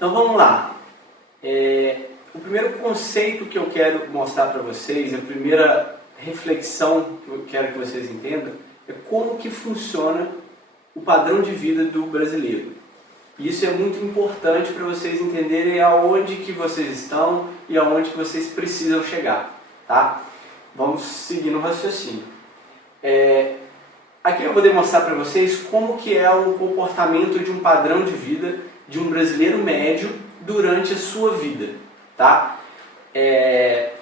Então vamos lá. O primeiro conceito que eu quero mostrar para vocês, a primeira reflexão que eu quero que vocês entendam, é como que funciona o padrão de vida do brasileiro. E isso é muito importante para vocês entenderem aonde que vocês estão e aonde que vocês precisam chegar, tá? Vamos seguir no raciocínio. Aqui eu vou demonstrar para vocês como que é o comportamento de um padrão de vida de um brasileiro médio durante a sua vida, tá?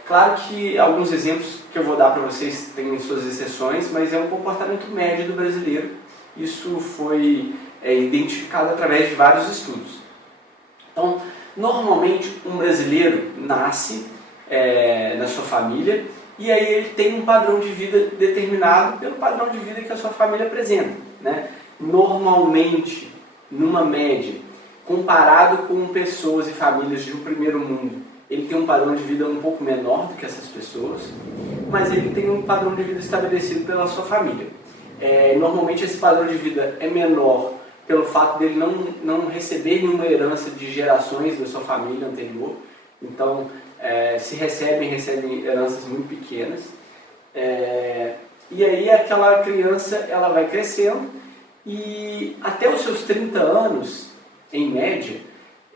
Claro que alguns exemplos que eu vou dar para vocês têm suas exceções, mas é um comportamento médio do brasileiro. Isso foi identificado através de vários estudos. Então, normalmente um brasileiro nasce na sua família e aí ele tem um padrão de vida determinado pelo padrão de vida que a sua família apresenta, né? Normalmente, numa média, comparado com pessoas e famílias de um primeiro mundo, ele tem um padrão de vida um pouco menor do que essas pessoas, mas ele tem um padrão de vida estabelecido pela sua família. Normalmente esse padrão de vida é menor pelo fato dele não receber nenhuma herança de gerações da sua família anterior. Então, se recebem heranças muito pequenas. E aí aquela criança ela vai crescendo e até os seus 30 anos, em média,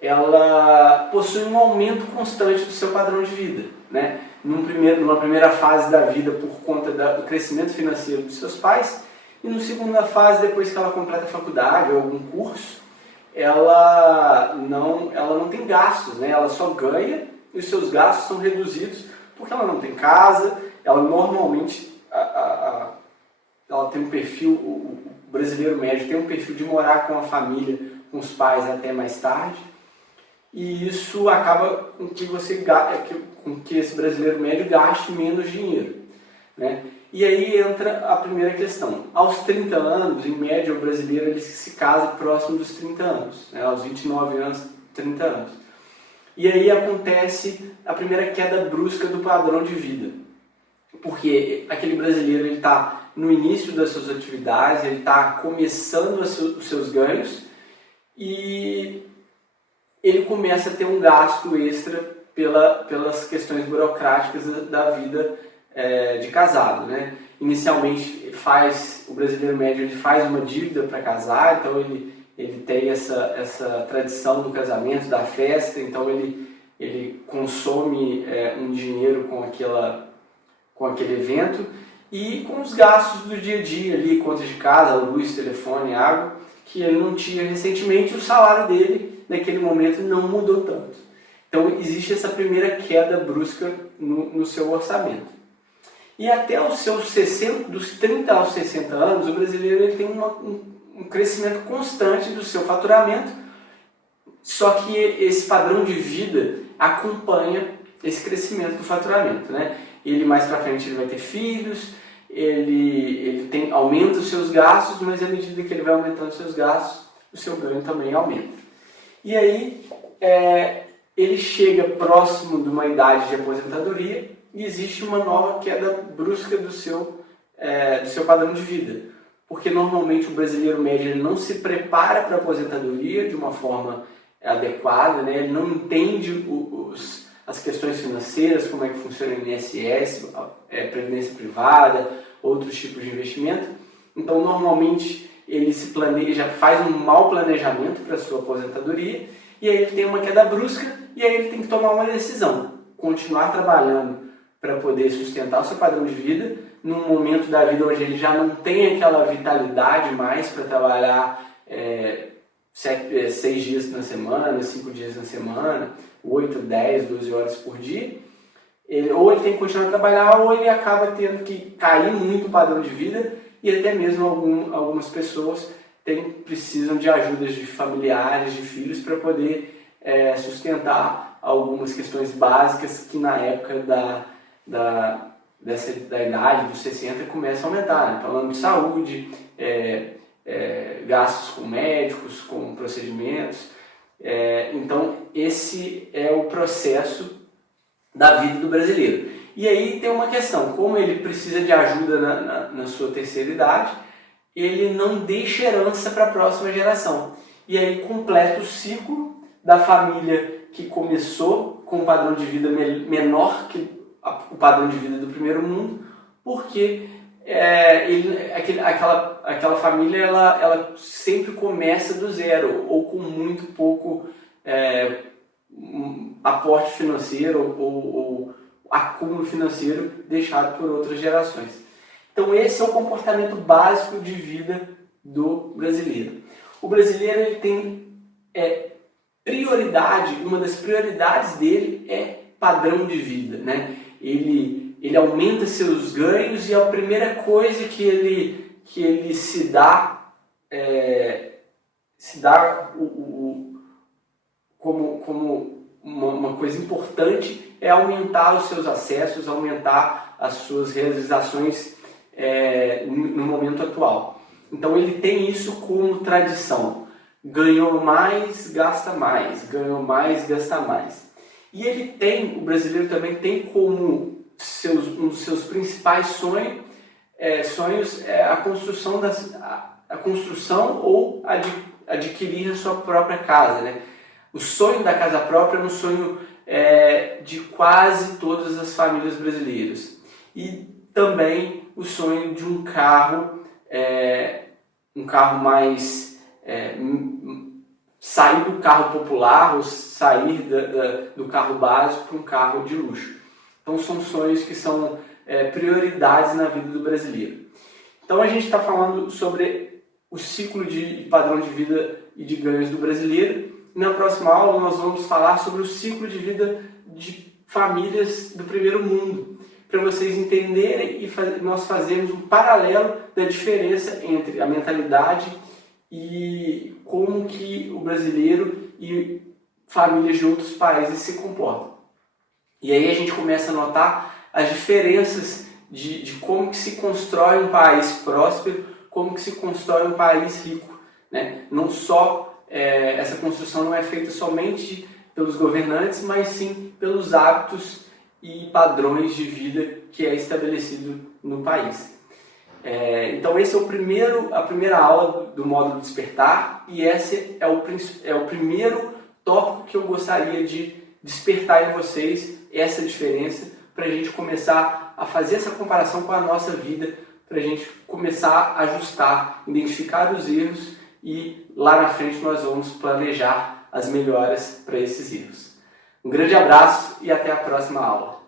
ela possui um aumento constante do seu padrão de vida, né? Numa primeira fase da vida por conta do crescimento financeiro dos seus pais, e na segunda fase, depois que ela completa a faculdade ou algum curso, ela não tem gastos, né? Ela só ganha e os seus gastos são reduzidos porque ela não tem casa, ela normalmente ela tem um perfil, o brasileiro médio tem um perfil de morar com a família, com os pais até mais tarde, e isso acaba com que esse brasileiro médio gaste menos dinheiro, né? E aí entra a primeira questão. Aos 30 anos, em média, o brasileiro ele se casa próximo dos 30 anos, né? Aos 29 anos, 30 anos. E aí acontece a primeira queda brusca do padrão de vida, porque aquele brasileiro está no início das suas atividades, ele está começando os seus ganhos e ele começa a ter um gasto extra pelas questões burocráticas da vida de casado, né? Inicialmente o brasileiro médio ele faz uma dívida para casar, então ele tem essa tradição do casamento, da festa, então ele consome um dinheiro com aquele evento e com os gastos do dia a dia ali, contas de casa, luz, telefone, água, que ele não tinha recentemente, o salário dele naquele momento não mudou tanto. Então existe essa primeira queda brusca no seu orçamento. E até os seus 60, dos 30 aos 60 anos, o brasileiro ele tem um crescimento constante do seu faturamento, só que esse padrão de vida acompanha esse crescimento do faturamento, né? Ele mais para frente ele vai ter filhos, ele aumenta os seus gastos, mas à medida que ele vai aumentando os seus gastos, o seu ganho também aumenta. E aí ele chega próximo de uma idade de aposentadoria e existe uma nova queda brusca do seu padrão de vida. Porque normalmente o brasileiro médio ele não se prepara para a aposentadoria de uma forma adequada, né? Ele não entende as questões financeiras, como é que funciona o INSS, previdência privada, outros tipos de investimento. Então normalmente ele se planeja, faz um mau planejamento para a sua aposentadoria e aí ele tem uma queda brusca e aí ele tem que tomar uma decisão, continuar trabalhando para poder sustentar o seu padrão de vida, num momento da vida onde ele já não tem aquela vitalidade mais para trabalhar 6 dias na semana, 5 dias na semana, 8, 10, 12 horas por dia. Ou ele tem que continuar a trabalhar, ou ele acaba tendo que cair muito o padrão de vida, e até mesmo algumas pessoas precisam de ajudas de familiares, de filhos, para poder sustentar algumas questões básicas que na época da idade dos 60 começa a aumentar, né? Falando de saúde, gastos com médicos, com procedimentos. Então esse é o processo da vida do brasileiro. E aí tem uma questão, como ele precisa de ajuda na sua terceira idade, ele não deixa herança para a próxima geração. E aí completa o ciclo da família que começou com um padrão de vida menor que o padrão de vida do primeiro mundo, porque aquela família ela sempre começa do zero ou com muito pouco aporte financeiro ou acúmulo financeiro deixado por outras gerações. Então esse é o comportamento básico de vida do brasileiro. O brasileiro ele tem prioridade, uma das prioridades dele é padrão de vida, né? Ele aumenta seus ganhos e a primeira coisa que ele se dá como uma coisa importante é aumentar os seus acessos, aumentar as suas realizações no momento atual. Então ele tem isso como tradição. Ganhou mais, gasta mais. Ganhou mais, gasta mais. E o brasileiro também tem como um dos seus principais sonhos a construção ou adquirir a sua própria casa, né? O sonho da casa própria é um sonho de quase todas as famílias brasileiras. E também o sonho de um carro mais... sair do carro popular ou sair do carro básico para um carro de luxo. Então são sonhos que são prioridades na vida do brasileiro. Então a gente está falando sobre o ciclo de padrão de vida e de ganhos do brasileiro. Na próxima aula nós vamos falar sobre o ciclo de vida de famílias do primeiro mundo, para vocês entenderem e nós fazermos um paralelo da diferença entre a mentalidade e como que o brasileiro e famílias de outros países se comportam. E aí a gente começa a notar as diferenças de como que se constrói um país próspero, como que se constrói um país rico, né? Não só essa construção não é feita somente pelos governantes, mas sim pelos hábitos e padrões de vida que é estabelecido no país. Então esse é a primeira aula do módulo Despertar e esse é o primeiro tópico que eu gostaria de despertar em vocês, essa diferença, para a gente começar a fazer essa comparação com a nossa vida, para a gente começar a ajustar, identificar os erros e lá na frente nós vamos planejar as melhoras para esses erros. Um grande abraço e até a próxima aula.